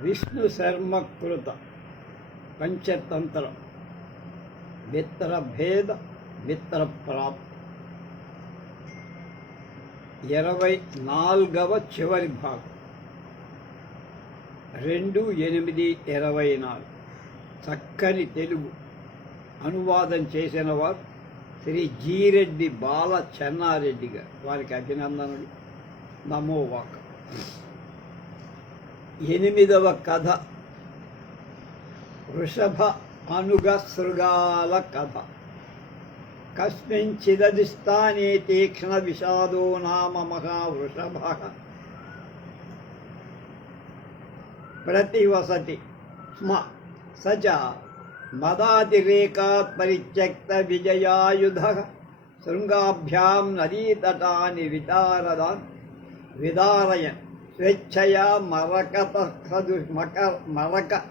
విష్ణు శర్మకృత పంచతంత్ర మిత్ర భేద మిత్ర ప్రాప్తి. ఇరవై నాలుగవ చివరి భాగం. రెండు ఎనిమిది ఇరవై నాలుగు. చక్కని తెలుగు. అనువాదం చేసిన వారు శ్రీ జీరెడ్డి బాల చెన్నారెడ్డి గారు. వారికి అభినందనలు. నమోవాక ఎనిమిదవ కథ. వృషభ అనుగ సృగాల కథ. కస్మించిదధిష్టానే తీక్ష్ణ విషాదో నామ మహావృషభ. ప్రతివసతి. స్మ. స చ. మదాతిరేకాత్ పరిత్యక్త విజయాయుధ. శృంగాభ్యాం నదీతటాని విదారదాన్ విదారయన్. స్వేచ్ఛయా మరకత సదు మక మరక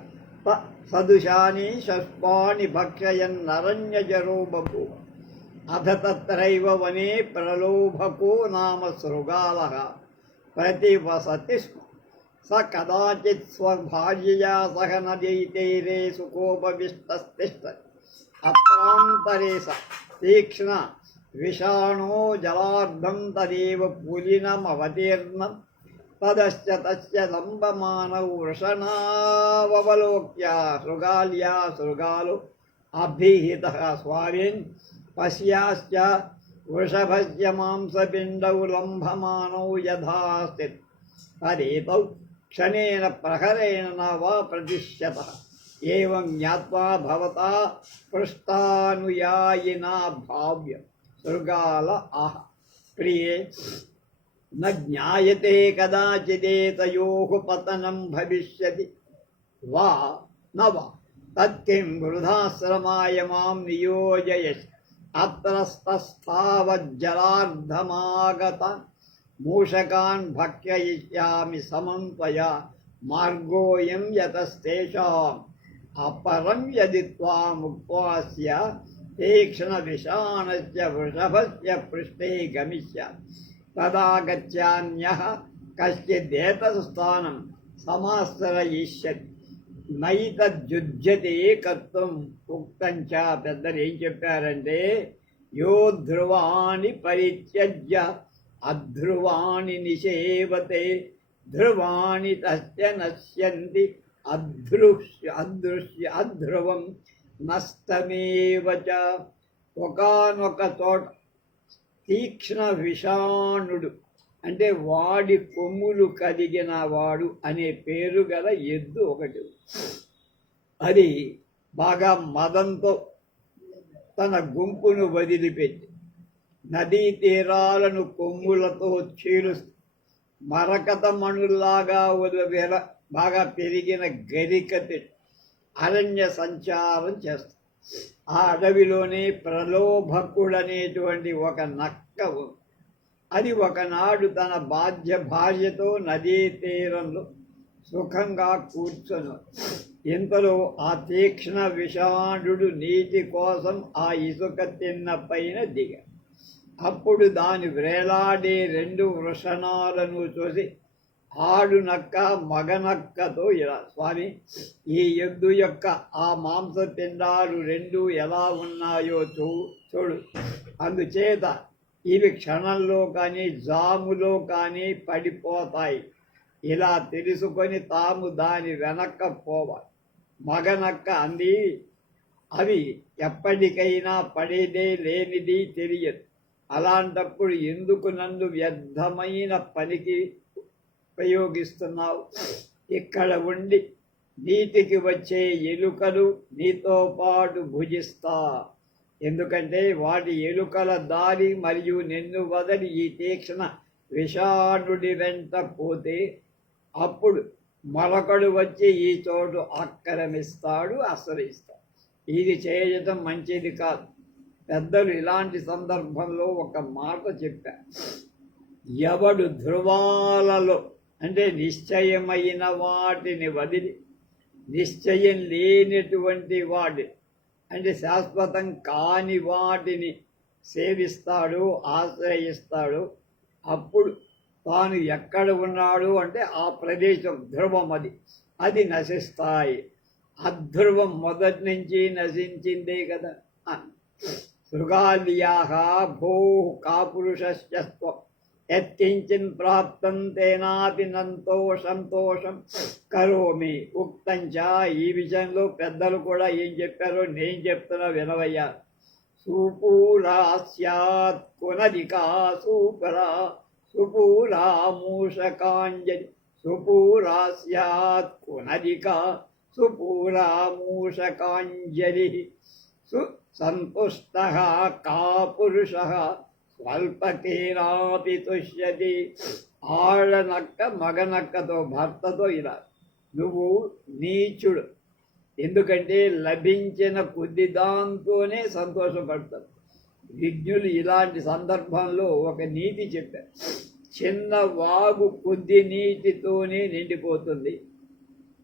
సదుశాని శస్పాని భక్షయన్నరణ్యజరో బభూవ అథ తత్రైవ వనే ప్రలోభకో నామ శృగాల ప్రతివసతి స్మ. స కదాచిత్ స్వభార్యయా సహ నదీతైరే సుకోపవిష్టస్తిష్ట అత్రాంతరే స. తీక్ష్ణ. విషాణో జలార్ధం తదేవ పులినమవతీర్ణం. तदश्च तश्च सम्भमानौ वृषणावलोक्या शृगाल्या शृगालु अभिहितः स्वारिन् पश्याश्च वृषभस्य मांसपिण्डौ लम्भमानौ यथास्थित् क्षणेन प्रहरेण न वा प्रतिष्यतः एवं ज्ञात्वा भवता पृष्टानुयायिना भाव्य। शृगाल आह। प्रिये न ज्ञायते कदाचिदेतयोः पतनं भविष्यति। वा, न वा, तत्किं वृद्धाश्रमाय माँ नियोजयस् अत्रस्तस्थावज्जलार्धमागतान् मूषकान् भक्षयिष्यामि समं त्वया। मार्गोऽयं यतस्तेषाम्, अपरं यदि त्वामुक्त्वा स्य तीक्ष्णविषाणस्य, वृषभस्य पृष्ठे गमिष्यामि తదాగచ్చాన్యః కశ్చిదేతస్థానం సమాశ్రయిష్యత్. నైతజ్జుజ్యతి కర్తం ఉక్తం చ పెద్దలు ఏం చెప్పారంటే యో ధ్రువాణి పరిత్యజ్య అధ్రువాణి నిషేవతే ధ్రువాణి తస్య నశ్యంతి అదృశ్య అదృశ్య అధ్రువం నష్టమేవ ఒకనొక చోట తీక్ష్ణ విషాణుడు. అంటే వాడి కొమ్ములు కదిగిన వాడు అనే పేరు గల ఎద్దు ఒకటి. అది బాగా మదంతో తన గుంపును వదిలిపెట్టి నదీ తీరాలను కొమ్ములతో చీలుస్తూ మరకత మణుల్లాగా వెల బాగా పెరిగిన గరికతి అరణ్య సంచారం చేస్తుంది ఆ అడవిలోనే ప్రలోభకుడనేటువంటి ఒక నక్క అది ఒకనాడు తన బాధ్య భార్యతో నదీ తీరంలో సుఖంగా కూర్చొను. ఇంతలో ఆ తీక్ష్ణ విషాణుడు నీటి కోసం ఆ ఇసుక తిన్న పైన దిగ. అప్పుడు దాని వేలాడే రెండు వృషణాలను చూసి ఆడునక్క మగనక్కతో ఇలా. స్వామి ఈ ఎద్దు యొక్క ఆ మాంసపిండాలు రెండు ఎలా ఉన్నాయో చూ చూడు. అందుచేత ఇవి క్షణంలో కానీ జాములో కానీ పడిపోతాయి. ఇలా తెలుసుకొని తాము దాని వెనక్క పోవాలి. మగనక్క అంది అవి ఎప్పటికైనా పడేదే లేనిది తెలియదు. అలాంటప్పుడు ఎందుకు నన్ను వ్యర్థమైన పనికి ఉపయోగిస్తున్నావు. ఇక్కడ ఉండి నీటికి వచ్చే ఎలుకలు నీతో పాటు భుజిస్తా. ఎందుకంటే వాటి ఎలుకల దారి మరియు నిన్ను వదలి ఈ తీక్షణ విషాడుడి వెంట పోతే అప్పుడు మరొకడు వచ్చి ఈ చోటు ఆక్రమిస్తాడు ఆశ్రయిస్తాడు. ఇది చేయటం మంచిది కాదు. పెద్దలు ఇలాంటి సందర్భంలో ఒక మాట చెప్పారు. ఎవడు ధ్రువాలలో అంటే నిశ్చయమైన వాటిని వదిలి నిశ్చయం లేనటువంటి వాడి అంటే శాశ్వతం కాని వాటిని సేవిస్తాడు ఆశ్రయిస్తాడు. అప్పుడు తాను ఎక్కడ ఉన్నాడు అంటే ఆ ప్రదేశం ధ్రువం అది. అది నశిస్తాయి. అధ్రువం మొదటి నుంచి నశించిందే కదా. అని భూ కాపురుషస్వం యత్కించిన్ ప్రాప్తం తేనాపి నంతో సంతోషం కరోమి ఉక్తంచ ఈ విషయంలో పెద్దలు కూడా ఏం చెప్పారో నేను చెప్తున్నా వినవయ్యా। సుపూరా సత్ కునదికా సూపరా సుపూరా మూషకాంజలి సుపూరా సత్ కునదికా సుపూరా మూషకాంజలి సు సంతుష్ట కా పురుష। స్వల్పకేనాపి తుష్యది ఆళ్ళనక్క మగనక్కతో భర్తతో ఇలా. నువ్వు నీచుడు. ఎందుకంటే లభించిన కొద్ది దాంతోనే సంతోషపడతారు విజ్ఞులు ఇలాంటి సందర్భంలో ఒక నీతి చెప్పారు. చిన్న వాగు కొద్ది నీటితోనే నిండిపోతుంది.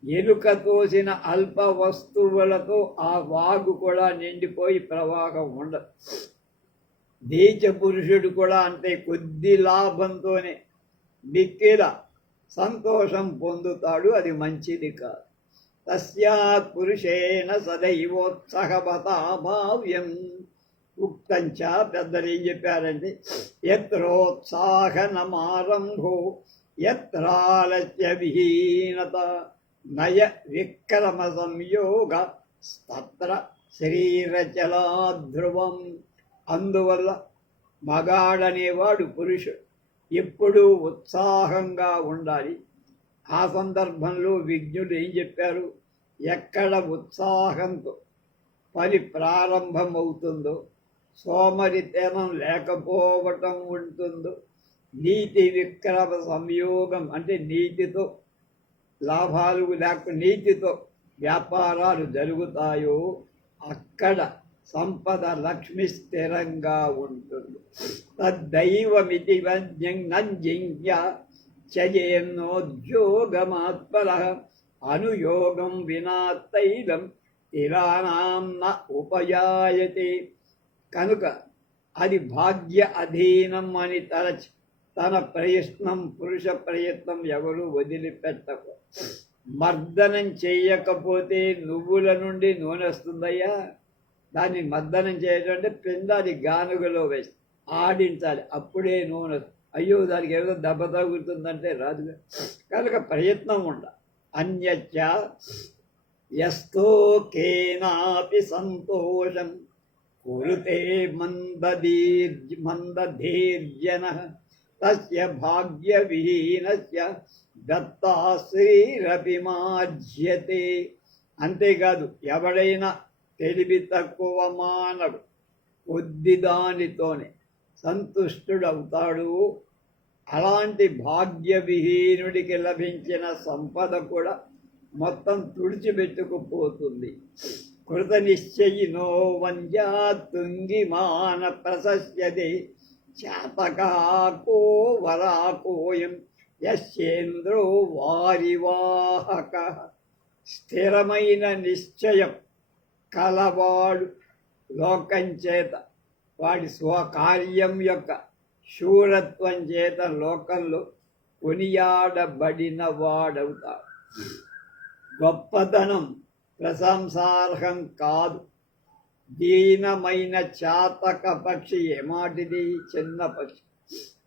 ఎలుక తోసిన అల్ప వస్తువులతో ఆ వాగు కూడా నిండిపోయి ప్రవాహం ఉండదు. నీచ పురుషుడు కూడా అంటే కొద్ది లాభంతోనే బిక్కిల సంతోషం పొందుతాడు అది మంచిది కాదు. తస్యాత్ పురుషేణ సదైవోత్సహవతా భావ్యం. ఉక్తంచ పెద్దలు ఏం చెప్పారండి ఎత్రోత్సాహనమారంభో ఎత్రాలస్య విహీనత నయ విక్రమ సంయోగ తత్ర శరీరచలాధ్రువం. అందువల్ల మగాడనేవాడు పురుషుడు ఎప్పుడూ ఉత్సాహంగా ఉండాలి. ఆ సందర్భంలో విజ్ఞులు ఏం చెప్పారు? ఎక్కడ ఉత్సాహంతో పని ప్రారంభమవుతుందో సోమరితనం లేకపోవటం ఉంటుందో నీతి విక్రమ సంయోగం అంటే నీతితో లాభాలు లేక నీతితో వ్యాపారాలు జరుగుతాయో అక్కడ సంపద లక్ష్మి స్థిరంగా ఉంటుంది తద్దైవమితి నంజింగ్య చయేన్నోద్యోగమాత్మల అనుయోగం వినా తైలం తిరానాం న కనుక అది భాగ్య అధీనం అని తలచి తన ప్రయత్నం పురుష ప్రయత్నం ఎవరు వదిలిపెట్టకు మర్దనం చేయకపోతే నువ్వుల నుండి నూనె వస్తుందయ్యా? దాన్ని మర్దనం చేయడం అంటే పిండాది గానుగలో వేసి ఆడించాలి. అప్పుడే నూనె. అయ్యో దానికి ఏదో దెబ్బ తగులుతుందంటే రాదు. కనుక ప్రయత్నం ఉండ అన్యచ ఎస్తో కేనాపి సంతోషం కురుతే మందధీర్జ మందధీర్జన తస్య భాగ్యవిహీనస్య దత్తా శ్రీరపి మార్జ్యతే అంతేకాదు ఎవడైనా తెలివి తక్కువ మానవు కొద్దిదానితోనే సంతుష్టుడవుతాడు. అలాంటి భాగ్యవిహీనుడికి లభించిన సంపద కూడా మొత్తం తుడిచిపెట్టుకుపోతుంది. కృత నిశ్చయినో వంజా తుంగి మాన ప్రశస్యది చాతకాకో వరాకోయం యశ్చేంద్రో వారివాహక. స్థిరమైన నిశ్చయం కలవాడు లోకం చేత వాడి స్వకార్యం యొక్క శూరత్వం చేత లోకంలో కొనియాడబడిన వాడవుతాడు గొప్పతనం ప్రశంసార్హం కాదు. దీనమైన చాతక పక్షి ఏమాటిది? చిన్న పక్షి.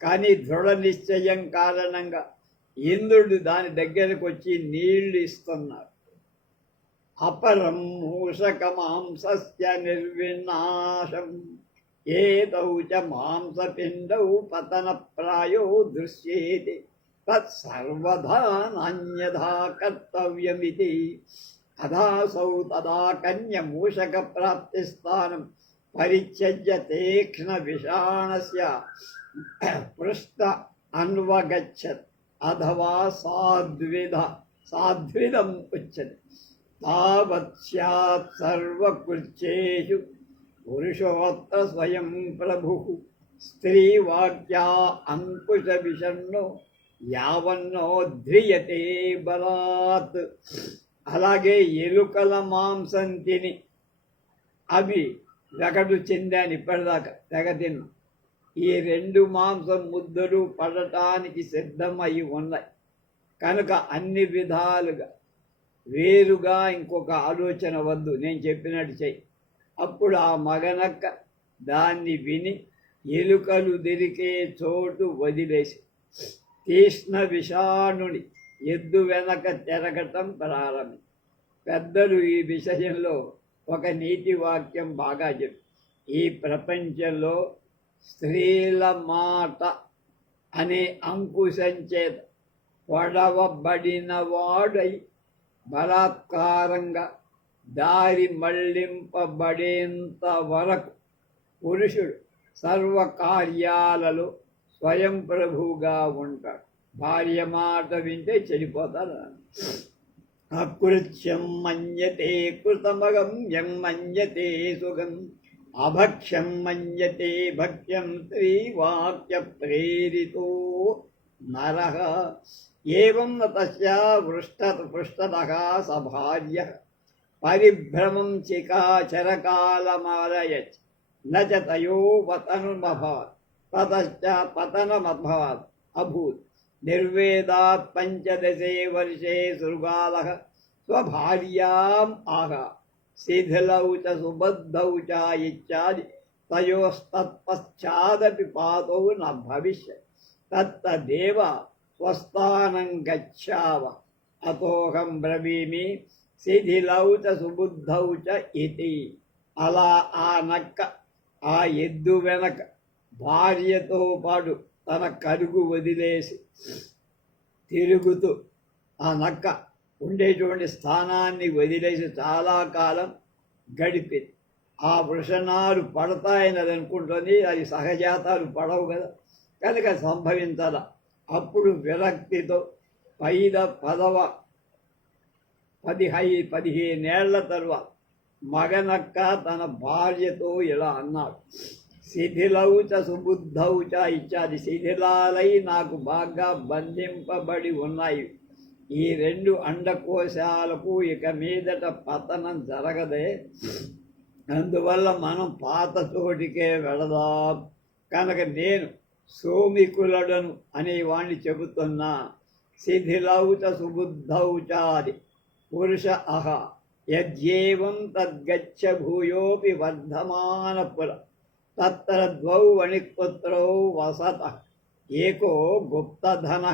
కానీ దృఢ నిశ్చయం కారణంగా ఇంద్రుడు దాని దగ్గరకు వచ్చి నీళ్ళు ఇస్తున్నాడు అపరం మూషక మాంసస్య నిర్వినాశం. ఏతౌ చ మాంసపిండౌ పతన ప్రాయో దృశ్యేతి. తత్సర్వదా నాణ్యథా కర్తవ్యమితి. అథాసౌ తదా కన్యమూషక ప్రాప్తిస్థానం పరిత్యజ్య తీక్ష్ణ విషాణస్య. పృష్ఠ అన్వగచ్చత్. అథవా సాద్విధ సాద్విధం పురుషోత్త స్వయం ప్రభు స్త్రీవాక్యా అంకుశ విషన్నో యావన్నో ధ్రియతే బలాత్ అలాగే ఎలుకల మాంసం తిని అవి వెగడు చెందాను ఇప్పటిదాకా తెగ తిన్నా. ఈ రెండు మాంసం ముద్దలు పడటానికి సిద్ధమై ఉన్నాయి. కనుక అన్ని విధాలుగా వేరుగా ఇంకొక ఆలోచన వద్దు. నేను చెప్పినట్టు చెయ్యి అప్పుడు ఆ మగనక్క దాన్ని విని ఎలుకలు దొరికే చోటు వదిలేసి తీష్ణ విషాణుని ఎద్దు వెనక తిరగటం ప్రారంభం. పెద్దలు ఈ విషయంలో ఒక నీతి వాక్యం బాగా చెప్పి ఈ ప్రపంచంలో స్త్రీల మాట అనే అంకుశం చేత పొడవబడిన వాడై బలాత్కారంగా దారి మళ్ళింపబడేంత వరకు పురుషుడు సర్వకార్యాలలో స్వయం ప్రభువుగా ఉంటాడు. భార్య మాట వింటే చెడిపోతాడు అకృత్యం మన్యతే కృతమగం యం మన్యతే సుగం అభక్ష్యం మన్యతే భక్ష్యం స్త్రీవాక్య ప్రేరితో నరః ఏం తస్య పృష్ట పృష్ఠతः స పరిభ్రమం చికాచరకాలమాలయచ్ న చ తయో తతశ్చ పతనమభాత్ అభూత్ నిర్వేదాత్ పంచదశే వర్షే సృగాల స్వభార్యాం ఆహ శిథిలౌ చ సుబద్ధౌ చ ఇత్యాది తయోస్తత్పశ్చాదపి పాతౌ న భవిష్యత్ తత్తదేవ స్వస్థానం గచ్చావ అతోహం బ్రవీమి శిథిలౌ చ సుబుద్ధౌ చ అలా ఆ నక్క ఆ ఎద్దు వెనక భార్యతో పాటు తన కరుగు వదిలేసి తిరుగుతూ ఆ నక్క ఉండేటువంటి స్థానాన్ని వదిలేసి చాలా కాలం గడిపింది ఆ వృషణాలు పడతాయని అది అనుకుంటుంది అది సహజాతాలు పడవు కదా కనుక సంభవించాల అప్పుడు విరక్తితో పైద పదవ పదిహై పదిహేనేళ్ళ తరువాత మగనక్క తన భార్యతో ఇలా అన్నాడు. శిథిలౌ చ సుబుద్ధౌ చ ఇత్యాది శిథిలాలై నాకు బాగా బంధింపబడి ఉన్నాయి. ఈ రెండు అండకోశాలకు ఇక మీదట పతనం జరగదే. అందువల్ల మనం పాత చోటికే వెళదాం. కనుక నేను సోమికులడను అనేవాణ్ణి చెబుతున్నా శిథిలౌచ చ సుబుద్ధౌ పురుష అహ యద్యేవం తద్గచ్చ భూయోపి వర్ధమాన వర్ధమానపుర తత్ర ద్వౌ వణిపుత్రౌ వసత ఏకో గుప్తధన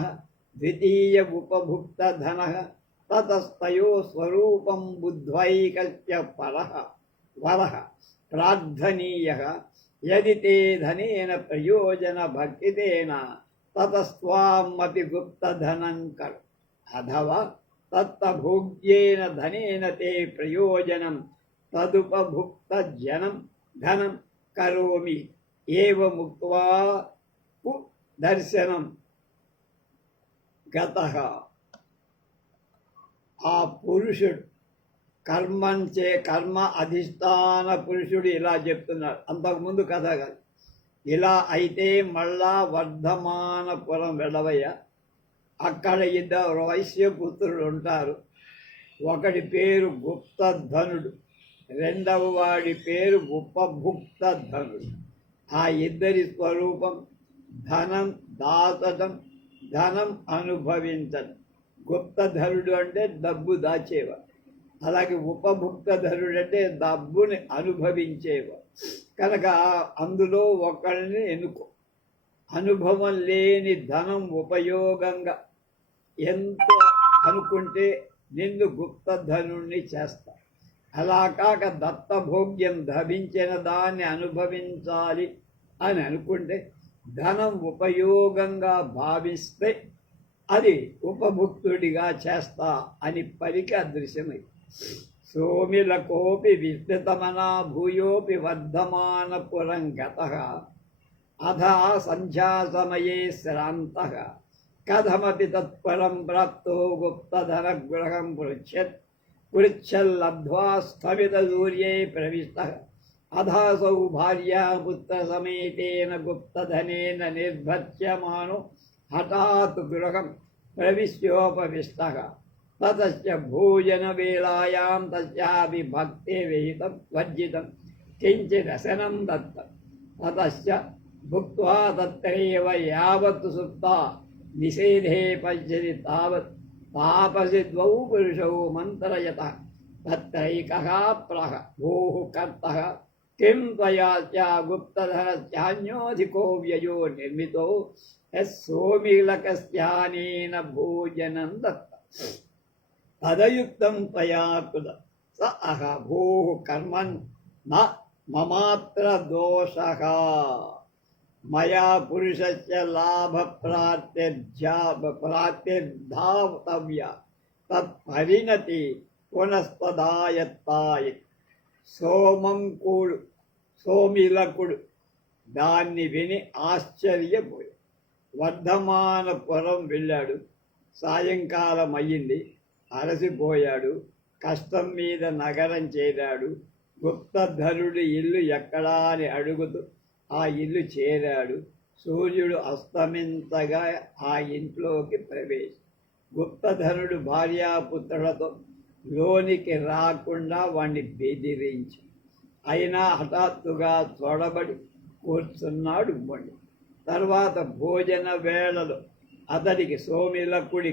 ద్వితీయ ఉపభుక్తధన తతస్తయో స్వరూపం బుద్ధ్వైకల్య పర వర ప్రార్థనీయ యది తే ధనేన ప్రయోజన భక్తితేన తతస్వామపి గుప్తధనం కర్. అథవా తత్తభోగ్యేన ధనేన తే ప్రయోజనం తదుపభుక్తజనం ధనం కరోమి ఏవముక్త్వా పు దర్శనం గత. ఆ పురుషుడు కర్మంచే కర్మ అధిష్టాన పురుషుడు ఇలా చెప్తున్నాడు అంతకుముందు కథ కాదు. ఇలా అయితే మళ్ళా వర్ధమానపురం వెళ్ళవయ్య. అక్కడ ఇద్దరు వైశ్యపుత్రులు ఉంటారు. ఒకడి పేరు గుప్తధనుడు రెండవ వాడి పేరు ఉపభుక్తధనుడు ఆ ఇద్దరి స్వరూపం ధనం దాచటం ధనం అనుభవించడం గుప్తధనుడు అంటే డబ్బు దాచేవాడు. అలాగే ఉపభుక్తధనుడు అంటే డబ్బుని అనుభవించేవాడు. కనుక అందులో ఒకళ్ళని ఎన్నుకో. అనుభవం లేని ధనం ఉపయోగంగా ఎంతో అనుకుంటే నిన్ను గుప్తధనుణ్ణి చేస్తా అలా కాక దత్తభోగ్యం ధరించిన దాన్ని అనుభవించాలి అని అనుకుంటే ధనం ఉపయోగంగా భావిస్తే అది ఉపభుక్తుడిగా చేస్తా అని పలికి అదృశ్యమైంది సోమిలకోపి విస్తృతమనా భూయోపి వర్ధమానపురం గత అథ సంధ్యాసమయే శ్రాంత. కథమపి తత్పరం ప్రాప్తో గుప్తధనగృహం పృచ్చత్ పృచ్చల్లబ్ధ్వా స్థమిత సూర్యే ప్రవిష్ట. అథాసౌ భార్యా పుత్రసమేతేన గుప్తధనేన నిర్భత్యమానో హఠాత్ గృహం ప్రవిశ్యోపవిష్ట తతశ్చ భోజనవేళాయాం తస్యాపి భక్తే విహితం వర్జితం కించిదశనం దత్తం తతశ్చ భుక్త్వా తత్రైవ యావత్ సుప్తా నిషేధే పశ్యతి తావత్ తాపసి ద్వౌ పురుషౌ మంత్రయత తత్రైకः ప్రహ భూः కర్తः కిం త్వయా చ గుప్తధరస్యాన్యోధికో వ్యయో నిర్మితో యస్సోమిలకస్యానేన భోజనం దత్త తదయుక్తం త్వయా స అహభూ కర్మన్ న మమాత్ర దోష. మయా పురుషస్య లాభ ప్రాప్త్యధ్యా ప్రాప్త్యర్థాతవ్య తత్పరిణతి పునస్తదాయత్తాయ సోమం కూడు సోమిలకుడు. దాన్ని విని ఆశ్చర్యపోయి వర్ధమానపురం వెళ్ళాడు. సాయంకాలం అయ్యింది అలసిపోయాడు. కష్టం మీద నగరం చేరాడు. గుప్తధరుడి ఇల్లు ఎక్కడా అని అడుగుతూ ఆ ఇల్లు చేరాడు. సూర్యుడు అస్తమింతగా ఆ ఇంట్లోకి ప్రవేశం గుప్తధనుడు భార్యాపుత్రులతో లోనికి రాకుండా వాణ్ణి బెదిరించి అయినా హఠాత్తుగా చొడబడి కూర్చున్నాడు బండి తర్వాత భోజన వేళలో అతడికి సోమిలకుడి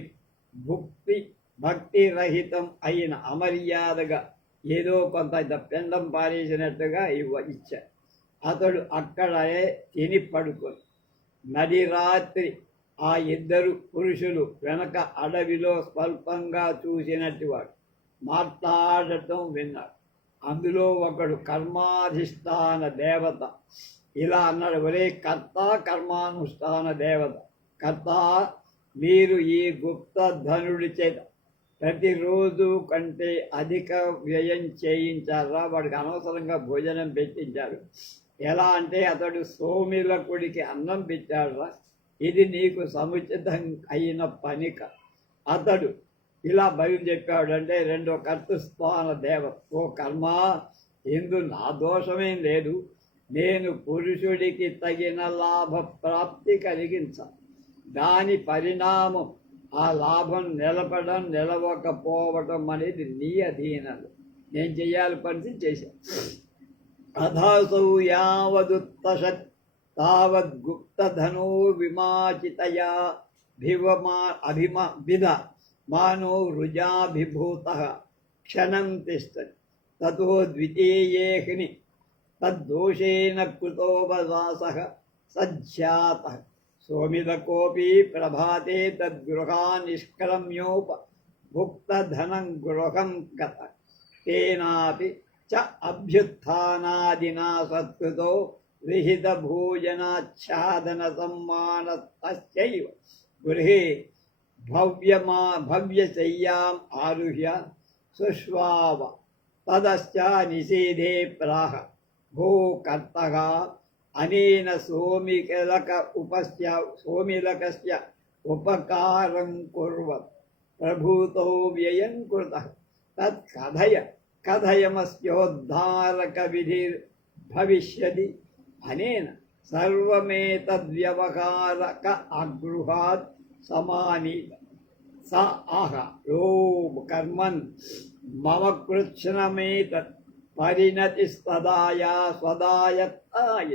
భుక్తి భక్తి రహితం అయిన అమర్యాదగా ఏదో కొంత పిండం పారేసినట్టుగా ఇవ్వ ఇచ్చారు అతడు అక్కడే తిని పడుకొని నడి రాత్రి ఆ ఇద్దరు పురుషులు వెనక అడవిలో స్వల్పంగా చూసినట్టువాడు మాట్లాడటం విన్నాడు. అందులో ఒకడు కర్మాధిష్టాన దేవత. ఇలా అన్నాడు ఒరే కర్త కర్మానుష్ఠాన దేవత కర్త మీరు ఈ గుప్త ధనుడి చేత ప్రతిరోజు కంటే అధిక వ్యయం చేయించారా వాడికి అనవసరంగా భోజనం పెట్టించారు ఎలా అంటే అతడు సోమిల సోమిలకుడికి అన్నం పెట్టాడురా. ఇది నీకు సముచితం అయిన పనిక. అతడు ఇలా బయలు చెప్పాడంటే రెండో కర్తృస్థాన దేవ ఓ కర్మ ఇందు నా దోషమేం లేదు. నేను పురుషుడికి తగిన లాభ ప్రాప్తి కలిగించాను దాని పరిణామం ఆ లాభం నిలపడం నిలవకపోవటం అనేది నీ అధీనలు నేను చేయాలి పని చేశాను అథాసౌ యావదుత్తషత్ తావద్గుప్తధనో విమాచితయా భివమా అభిమా విధ మానో రుజాభిభూత క్షణం తిష్టతి. తతో ద్వితీయేహిని తద్దోషేణ కృతోపవాస సజ్జాత. सोमितकोऽपि प्रभाते तद्गृहानिष्क्रम्योप भुक्तधनं गृहं गत। तेनापि च अभ्युत्थानादिना सत्कृतो विहितभोजनाच्छादनसम्मानस्तस्यैव गृहे भव्यमा भव्यशय्याम् आरुह्य सुष्वाव। तदश्च निषेधे प्राह। भो कर्तः అనేన సోమికలక ఉపస్య సోమిలకస్య ఉపకారం కుర్వత్ ప్రభూతో వ్యయం కృత తత్ కథయ కథయమస్యోద్ధారక అనేన సర్వమేతద్వ్యవహారక అగృహాత్ సమానీత స ఆహ యో కర్మన్ మమ కృత్స్నమేతత్ పరిణతి స్వదాయా స్వదాయత్తాయ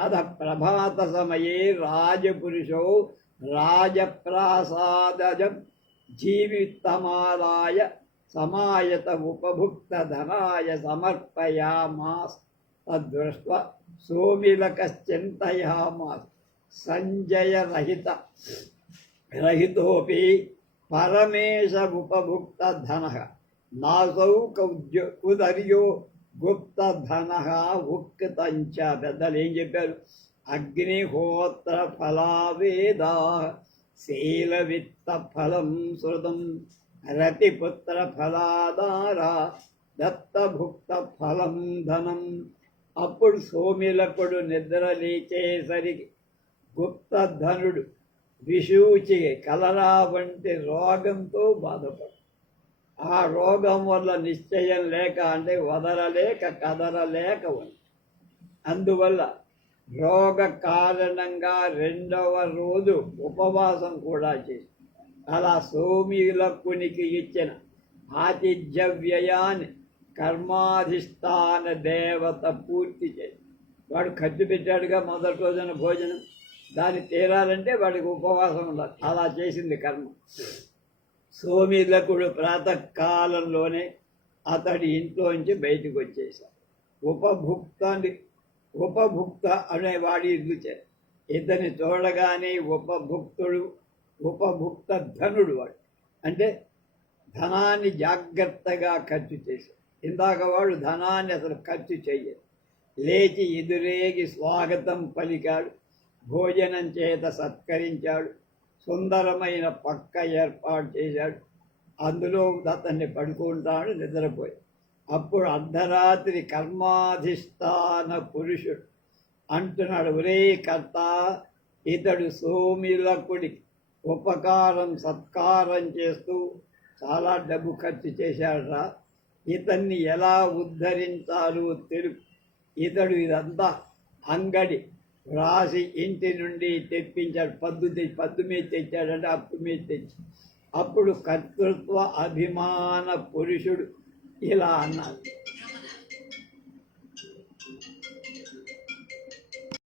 అథ ప్రభాత సమయే రాజపురుషో రాజప్రాసాదజం జీవితమాలాయ సమాయత ఉపభుక్త ధనాయ సమర్పయామాస్. తద్దృష్ట్వా సోమిలకశ్చింతయామాస్. సంజయ రహిత రహితోపి పరమేశ ఉపభుక్త ధన నాసౌ కౌద్య ఉదర్యో గుప్త ధన ఉక్తంచ పెద్దలు ఏం చెప్పారు? అగ్నిహోత్ర ఫలావేదా శీల విత్త ఫలం శృతం రతిపుత్ర ఫలాదార దత్తభుక్త ఫలం ధనం. అప్పుడు సోమిలకుడు నిద్ర లేచేసరికి గుప్తధనుడు విషూచి కలరా వంటి రోగంతో బాధపడు ఆ రోగం వల్ల నిశ్చయం లేక అంటే వదలలేక కదలలేక ఉంది. అందువల్ల రోగ కారణంగా రెండవ రోజు ఉపవాసం కూడా చేసి అలా సోమిలకునికి ఇచ్చిన ఆతిథ్య వ్యయాన్ని కర్మాధిష్టాన దేవత పూర్తి చేసి వాడు ఖర్చు పెట్టాడుగా మొదటి రోజున భోజనం. దాన్ని తీరాలంటే వాడికి ఉపవాసం ఉండాలి. అలా చేసింది కర్మ. సోమిలకుడు ప్రాతకాలంలోనే అతడి ఇంట్లోంచి బయటకు వచ్చేశాడు ఉపభుక్తాన్ని ఉపభుక్త అనేవాడి వాడి చే- ఇతని చూడగానే ఉపభుక్తుడు ఉపభుక్త ధనుడు వాడు. అంటే ధనాన్ని జాగ్రత్తగా ఖర్చు చేశాడు ఇందాక వాడు ధనాన్ని అసలు ఖర్చు చేయరు లేచి ఎదురేగి స్వాగతం పలికాడు. భోజనం చేత సత్కరించాడు. సుందరమైన పక్క ఏర్పాటు చేశాడు. అందులో అతన్ని పడుకుంటాడు నిద్రపోయి. అప్పుడు అర్ధరాత్రి కర్మాధిష్టాన పురుషుడు అంటున్నాడు ఒరే కర్త ఇతడు సోమిలకుడి ఉపకారం సత్కారం చేస్తూ చాలా డబ్బు ఖర్చు చేశాడురా. ఇతన్ని ఎలా ఉద్ధరించాలో తెలుపు. ఇతడు ఇదంతా అంగడి రాసి ఇంటి నుండి తెప్పించాడు. పద్దు తెచ్చి పద్దు మీద తెచ్చాడంటే అప్పు మీద తెచ్చి. అప్పుడు కర్తృత్వ అభిమాన పురుషుడు ఇలా అన్నాడు.